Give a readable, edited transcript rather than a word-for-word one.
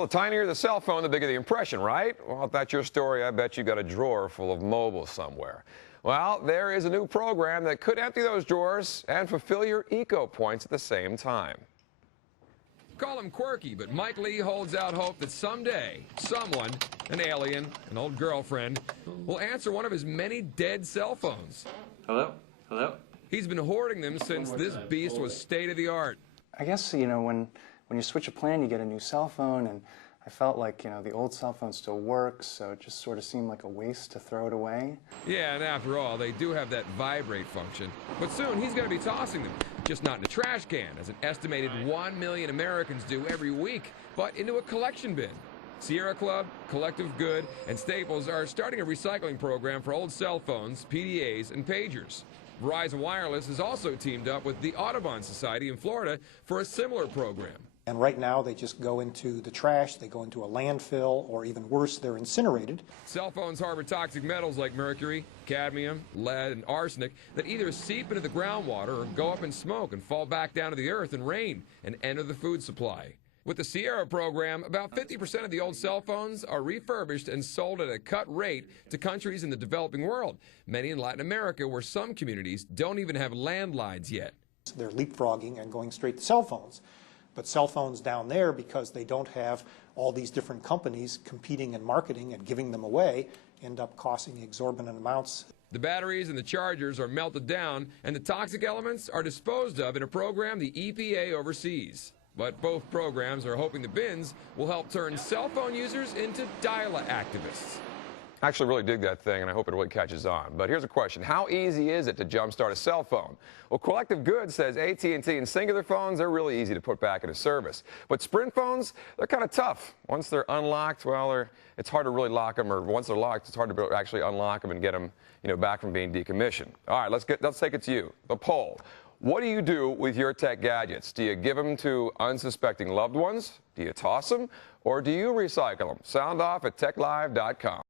The tinier the cell phone, the bigger the impression, right? Well, if that's your story, I bet you got a drawer full of mobile somewhere. Well, there is a new program that could empty those drawers and fulfill your eco points at the same time. Call him quirky, but Mike Lee holds out hope that someday, someone, an alien, an old girlfriend, will answer one of his many dead cell phones. Hello? Hello? He's been hoarding them since this beast was state-of-the-art. I guess, when you switch a plan, you get a new cell phone, and I felt like, the old cell phone still works, so it just sort of seemed like a waste to throw it away. Yeah, and after all, they do have that vibrate function. But soon, he's going to be tossing them, just not in a trash can, as an estimated 1 million Americans do every week, but into a collection bin. Sierra Club, Collective Good, and Staples are starting a recycling program for old cell phones, PDAs, and pagers. Verizon Wireless has also teamed up with the Audubon Society in Florida for a similar program. And right now they just go into the trash, they go into a landfill, or even worse, they're incinerated. Cell phones harbor toxic metals like mercury, cadmium, lead, and arsenic that either seep into the groundwater or go up in smoke and fall back down to the earth in rain and enter the food supply. With the Sierra program, about 50% of the old cell phones are refurbished and sold at a cut rate to countries in the developing world, many in Latin America where some communities don't even have landlines yet. They're leapfrogging and going straight to cell phones. But cell phones down there, because they don't have all these different companies competing and marketing and giving them away, end up costing exorbitant amounts. The batteries and the chargers are melted down, and the toxic elements are disposed of in a program the EPA oversees. But both programs are hoping the bins will help turn cell phone users into dial-a activists. I actually really dig that thing, and I hope it really catches on. But here's a question. How easy is it to jumpstart a cell phone? Well, Collective Good says AT&T and Singular phones, they're really easy to put back into service. But Sprint phones, they're kind of tough. Once they're unlocked, well, it's hard to really lock them, or once they're locked, it's hard to actually unlock them and get them, back from being decommissioned. All right, let's take it to you. The poll. What do you do with your tech gadgets? Do you give them to unsuspecting loved ones? Do you toss them? Or do you recycle them? Sound off at techlive.com.